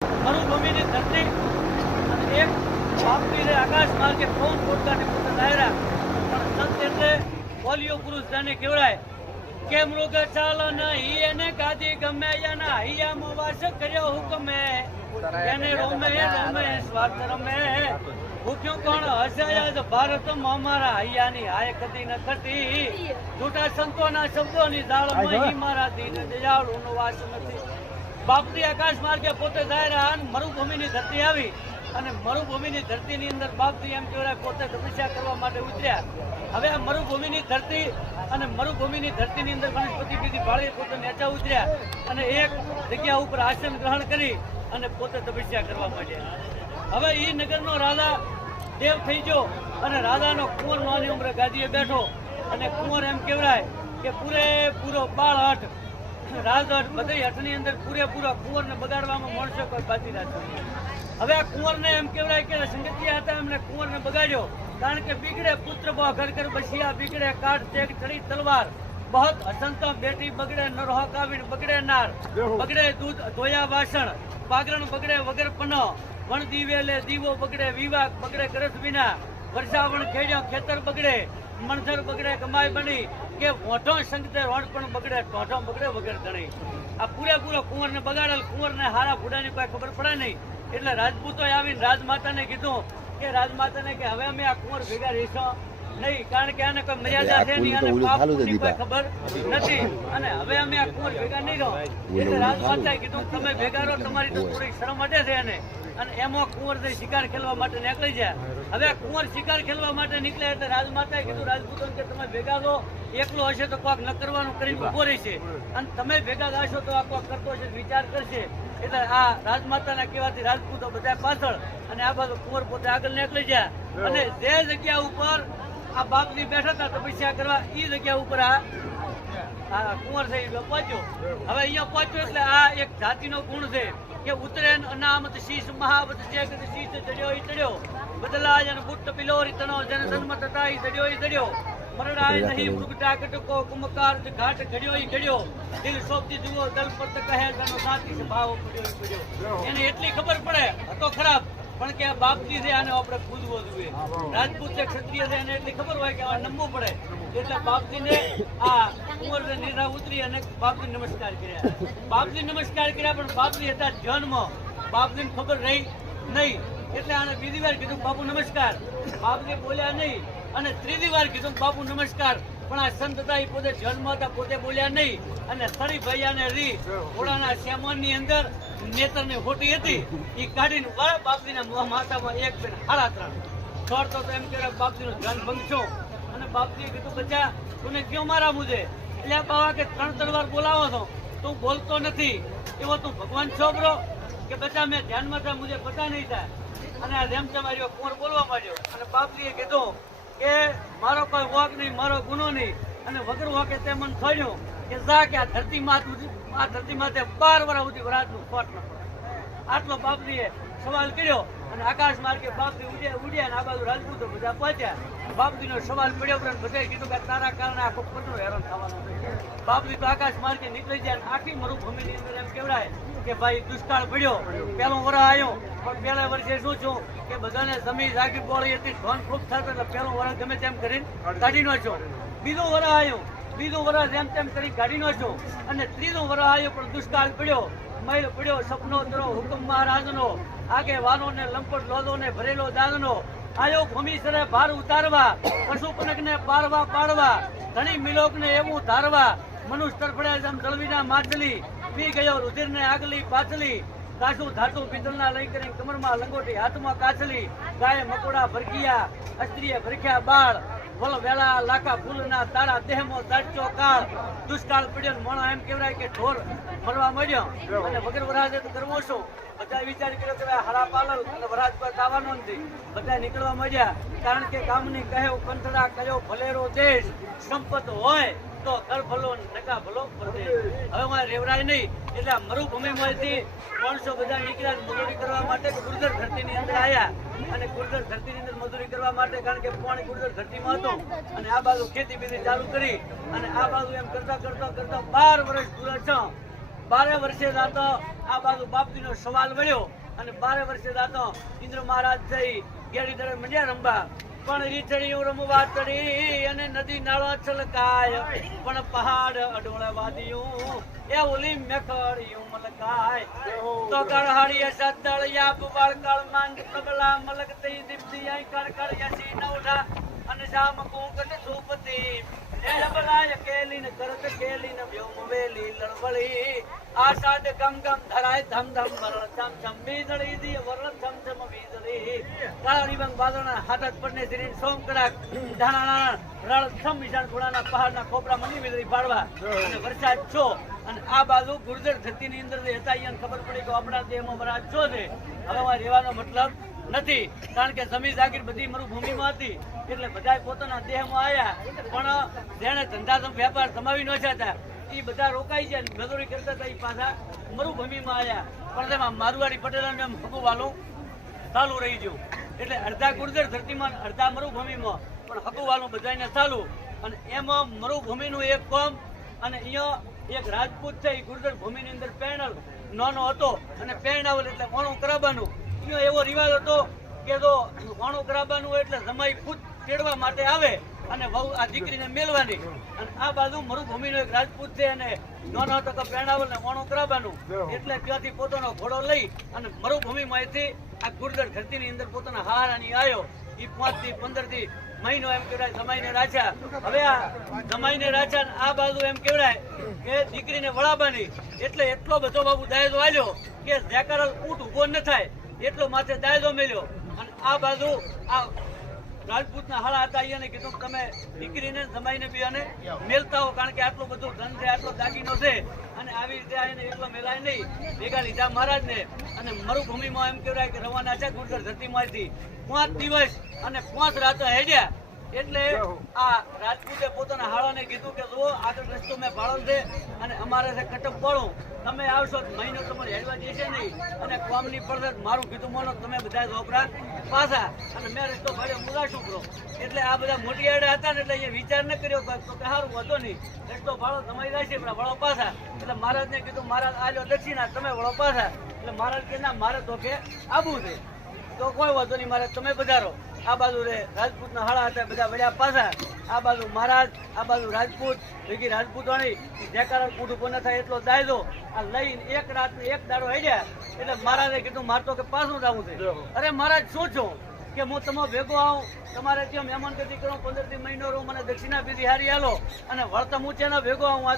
મરુભૂમિની ધરતી અને એક બાપીને આકાશ માર્ગે ફોન પોતાને પોતે દાયરા પણ સંત એટલે બોલિયો પુરુષ જાને કેવડાય કે મૃગ ચાલ નહીં એને ગાદી ગમે એના હૈયામાં વાસ કર્યો હુકમે. એને રોમે રોમે સ્વાર્થ રમે. ભૂખ્યું કોણ હશે આજ ભારતમાં અમારા હૈયાની હાય કદી ન ખટી જૂઠા સંતોના શબ્દોની જાળમાં મારા દીન દયાળુનો વાસ નથી. બાપની આકાશ માર્ગે પોતે દાયરા અને મરુભૂમિની ધરતી આવી અને મરુભૂમિની ધરતીની અંદર બાપજી એમ કહેવાય, પોતે તપસ્યા કરવા માટે ઉતર્યા. હવે આ મરુભૂમિની ધરતી અને મરુભૂમિની ધરતીની અંદર વનસ્પતિ બીજી ભાળીએ પોતે નેચા ઉતર્યા અને એક જગ્યા ઉપર આસન ગ્રહણ કરી અને પોતે તપસ્યા કરવા માંડ્યા. હવે એ નગરનો રાજા દેવ થઈ ગયો અને રાજાનો કુંવર નાની ઉમરે ગાદીએ બેઠો અને કુંવર એમ કહેવાય કે પૂરેપૂરો બાળ હઠ રાજહટ બધી હઠની અંદર પૂરેપૂરો કુંવરને બગાડવામાં મળશે કોઈ બાજી નથી હવે આ કુંવરને એમ કહેવાય કે સંગતિયા હતા એમને કુંવરને બગાડ્યો. કારણ કે બીગડે પુત્ર બહુ ઘર ઘર બસિયા બીગડે કાઠ તેગ ચડી તલવાર. બહોત હસંતો બેટી બગડે નરહો કાવીન બગડે નાર. બગડે દૂધ ધોયા વાસણ. પાગરણ બગડે વગર પનો. વણ દીવેલે દીવો બગડે વિવાહ બગડે કરસ વિના. વર્ષાવણ ખેડ્યો ખેતર બગડે. મણધર બગડે કમાઈ બની. કે મોઢો સંગતે રોડ પણ બગડે, ટોઢો બગડે વગર ગણી. આ પૂરેપૂરો કુંવરને બગાડેલ કુંવરને હારા ફૂડાની કોઈ ખબર પડે નહીં. એટલે રાજપૂતોએ આવીને રાજમાતાને કીધું કે રાજમાતાને કે હવે અમે આ કુંવર ભેગા રહીશું. નહીં કારણ કે આને કોઈ મર્યાદા છે નહીં અને પાપ પુણ્યની કોઈ ખબર નથી. અને હવે અમે આ કુંવર ભેગા નહીં રહો. એટલે રાજમાતાએ કીધું તમે ભેગા રહો તમારી તો થોડી શરમ અટે છે એને. અને એમાં કુંવર જઈ શિકાર ખેલવા માટે નીકળી જાય હવે કુંવર શિકાર ખેલવા માટે નીકળે એટલે રાજમાતાએ કીધું રાજપૂતો કે તમે ભેગા રહો એકલો હશે તો કોક ન કરવાનું કરીને ઊભો રહેશે. અને તમે ભેગા ગાશો તો આ કોક કરતો હશે વિચાર કરશે. એટલે આ રાજમાતાના કહેવાથી રાજપૂતો બધા પાછળ અને આ બાજુ કુંવર પોતે આગળ નીકળી જાય અને જે જગ્યા ઉપર આ બાપની બેઠા હતા તપસ્યા કરવા એ જગ્યા ઉપર આ કુંવર એ પહોંચ્યો. હવે અહીંયા પહોંચ્યો એટલે આ એક જાતિનો ગુણ છે કે ઉતરે અનામત શીશ મહાવત જે શીશ ચડ્યો એ ચડ્યો. બદલાય અને બુટ્ટ પિલોરી તણો જન સન્મત હતા એ ચડ્યો એ ચડ્યો. મરડાય નહીં મૃગટા કટકો કુમકાર ઘાટ ઘડ્યો ઈ ઘડ્યો. દિલ શોભતી જુઓ દલ પર કહે જનો સાથી સ્વભાવ પડ્યો પડ્યો. એને એટલી ખબર પડે હતો ખરાબ. પણ કે આ બાપજી છે આને આપણે પૂજવો જોઈએ રાજપૂત છે ક્ષત્રિય છે એને એટલી ખબર હોય કે આ નમવું પડે. એટલે બાપજીને આ ઉંમર નીરા ઉતરી અને બાપજી નમસ્કાર કર્યા. બાપજી નમસ્કાર કર્યા પણ બાપજી હતા જન્મ. બાપજીને ખબર રહી નહીં. એટલે આને બીજી વાર કીધું બાપુ નમસ્કાર. બાપજી બોલ્યા નહીં. અને ત્રીજી વાર કીધું બાપુ નમસ્કાર. પણ આ સંત હતા એ પોતે જન્મ હતા પોતે બોલ્યા નહીં. અને સળી ભૈયાને રી ઘોડાના શ્યામની અંદર નેતરની ખોટી હતી એ કાઢીને વાળા બાપજીના માથામાં એક બેન હાડા ત્રણ. છોડતો તો એમ કે બાપજીનું ધ્યાન ભંગ છો અને બાપજીએ કીધું બચ્ચા તું ક્યો મારા મુજે. એટલે બાવા કે, ત્રણ ત્રણ વાર બોલાવો છો. તું બોલતો નથી. એવો તું ભગવાન છો બ્રો કે બચ્ચા મેં ધ્યાનમાં થાય મુજે પતા નહીં થાય. અને આ રેમ તમારી કુંવર બોલવા માંડ્યો? અને બાપજીએ કીધું કે, મારો કોઈ વોક નહીં, મારો ગુનો નહીં. અને વગર વોકે તે મને થયું કે જા કે આ ધરતી માથું આ ધરતી માથે બાર વર્ષ સુધી વરાજનું ખોટ ન પડે. આટલો બાપજીએ સવાલ કર્યો અને આકાશ માર્ગે બાપજી ઉડ્યા ઉડ્યા અને આ બાજુ રાજપૂતો બધા પહોંચ્યા. બાપજીનો સવાલ પડ્યો પણ બધાએ કીધું કે તારા કારણે આખો પટનો હેરાન થવાનો છે. બાપજી તો આકાશ માર્ગે નીકળી જાય આખી મરુભૂમિની અંદર એમ કેવડાય કે ભાઈ દુષ્કાળ પડ્યો. પેલો વરસ આવ્યો પણ પેલા વર્ષે શું છું કે બધાને જમીન જાગી બોળી હતી, ધોન ખૂબ થતો એટલે પેલો વરસ ગમે તેમ કરીને કાઢી નાખ્યો. બીજો વરસ આવ્યો બીજો વરસ એમ તેમ કરી કાઢી નાખ્યો અને ત્રીજું વરસ આવ્યો પણ દુષ્કાળ પડ્યો. મૈલ પડ્યો સપનો તરો હુકમ મહારાજનો. આગે વાનો ને લંપટ લોલો ને ભરેલો દાનનો આયો ભૂમિસરે ભાર ઉતારવા, પશુ પનક ને પારવા પાડવા, ધણી મિલોક ને એવું ધારવા. મનુષ્ય તરફડે જેમ દળવીના માછલી, પી ગયો રુધિર ને આગલી પાછલી. કાસુ ધાતુ પિત્તળના લઈ કરી કમરમાં લંગોટી હાથમાં કાછલી. ગાય મકોડા ભરકિયા અસ્ત્રીએ ભરખ્યા બાળ. વલ લાખા ફૂલના તારા દેહમાં દાડચો કાળ. દુષ્કાળ પડ્યો મણો એમ કહેવાય કે ઢોર મરવા મળ્યો અને વગર વરાજે તો કરવો શું બધા વિચાર કર્યો કે હારા પાલલ અને વરાજ પર દાવાનો નથી બધા નીકળવા મળ્યા કારણ કે કામની કહેવ કંઠડા કયો ભલેરો દેશ. સંપત હોય. તો ઘર ભલો ને નકા ભલો હવે મારે રેવરાય નહીં, એટલે મરુભૂમિ માંથી માણસો બધા નીકળ્યા મજૂરી કરવા માટે ગુર્જર ધરતીની અંદર આવ્યા અને ગુર્જર ધરતીની અંદર મજૂરી કરવા માટે કારણ કે પાણી ગુર્જર ધરતીમાં હતો. અને આ બાજુ ખેતી બીજી ચાલુ કરી. અને આ બાજુ એમ કરતા કરતા કરતા બાર વર્ષ પૂરા છ. બારે વર્ષે રાતો આ બાજુ બાપજીનો સવાલ મળ્યો અને બારે વર્ષે રાતો ઇન્દ્ર મહારાજ થઈ ગેડી દરે મંડ્યા રંબા પણ રીતડીઓ રમવા તડી અને નદી નાળો છલકાય. પણ પહાડ અડોળે વાદિયું એ ઓલી મેખડિયું મલકાય. તો કળહાડીએ સદળિયા બુવાળ કળ માંગ કબલા મલક તઈ દીપ્તિ આઈ કર કર યસી નવઢા. પહાડના ખોપરા અને વરસાદ છો. અને આ બાજુ ગુર્જર ધરતીની અંદર હતા ખબર પડી કે આપણા દેહમાં વરાજ છો છે. હવે રહેવાનો મતલબ નથી. કારણ કે જમી જાગીર બધી મરુભૂમિમાં હતી. એટલે બધા પોતાના દેહમાં આવ્યા પણ જેને ધંધા વેપાર સમાવી ન જતા એ બધા રોકાઈ છે મજૂરી કરતા હતા એ પાછા મરુભૂમિમાં આવ્યા પણ તેમાં મારવાડી પટેલોને એમ હકુવાલું ચાલુ રહી ગયું. એટલે અડધા ગુર્જર ધરતીમાં અડધા મરુભૂમિમાં. પણ હકુવાલું બધાને ચાલુ. અને એમાં મરુભૂમિનું એક કોમ અને અહીંયા એક રાજપૂત છે એ ગુર્જર ભૂમિની અંદર પેણલ. નાનો હતો. અને પેણાવલ એટલે ઓણું કરાવવાનું અહીંયા એવો રિવાજ હતો કે જો વાણું કરાવવાનું હોય એટલે જમાઈ પૂત તેડવા માટે આવે અને વહુ આ દીકરીને મેળવાની અને આ બાજુ મરુભૂમિનો એક રાજપૂત છે અને નાનો હતો કે પેણાવલ ને વાણું કરાવવાનું એટલે ત્યાંથી પોતાનો ઘોડો લઈ અને મરુભૂમિમાંથી આ ગુર્જર ધરતીની અંદર પોતાના હારાની આવ્યો એ પાંચથી પંદરથી મહિનો એમ કહેવાય જમાઈને રાજા. હવે આ જમાઈને રાજા આ બાજુ એમ કેવડાય કે દીકરીને વળાબાની. એટલે એટલો બધો બાબુ દાયજો આવ્યો કે જેકારલ ઊંટ ઊભો ન થાય. એટલો માથે દાયદો મેલ્યો. અને આ બાજુ આ રાજપૂતના હાળા હતા એને કીધું તમે દીકરીને જમાઈને બી અને મેલતા હો, કારણ કે આટલું બધું ધન છે, આટલો દાગીનો છે. અને આવી રીતે એને એટલો મેલાય નહીં. ભેગા લીધા મહારાજને. અને મરુભૂમિમાં એમ કહેવાય કે રવાના છે ગુર્જર ધરતીમાંથી. પાંચ દિવસ અને પાંચ રાતો હેડ્યા એટલે આ રાજપૂતે પોતાના હાળાને કીધું કે જુઓ આગળ રસ્તો મેં ભાળો છે અને અમારે છે કટક પડો તમે આવશો મહિનો તમારે હેડવા જશે નહીં. અને કોમની પડશે મારું કીધું મોનો તમે બધા ઝોપડા પાછા. અને મેં રસ્તો ભાડ્યો મુલાશું કરો. એટલે આ બધા મોટી આડે હતા ને એટલે એ વિચાર ન કર્યો કે તો કે સારું વાંધો નહીં. રસ્તો ભાડો તમારી રહેશે પણ વળો પાછા. એટલે મહારાજને કીધું મહારાજ આજો દક્ષિણા તમે વળો પાછા. એટલે મહારાજ કે ના મારે તો કે આબુ છે. તો કોઈ વાંધો નહીં મારે તમે પધારો. આ બાજુ રે રાજપૂતના હાળા હતા બધા વળ્યા પાછા. આ બાજુ મહારાજ આ બાજુ રાજપૂત ભેગી રાજપૂતવાણી જે કારણ કુંડ ઊભો ન થાય એટલો દાયદો. આ લઈને એક રાત ને એક દાડો હેડ્યા. એટલે મહારાજે કીધું મારતો કે પાછું જવું છે. અરે મહારાજ શું છો? કે હું તમારો ભેગો આવું? તમારે ત્યાં મહેમાન ગતિ કરો? પંદરથી મહિનો રહું મને દક્ષિણા બીજી હારી આલો. અને વળતમ હું ભેગો આવું?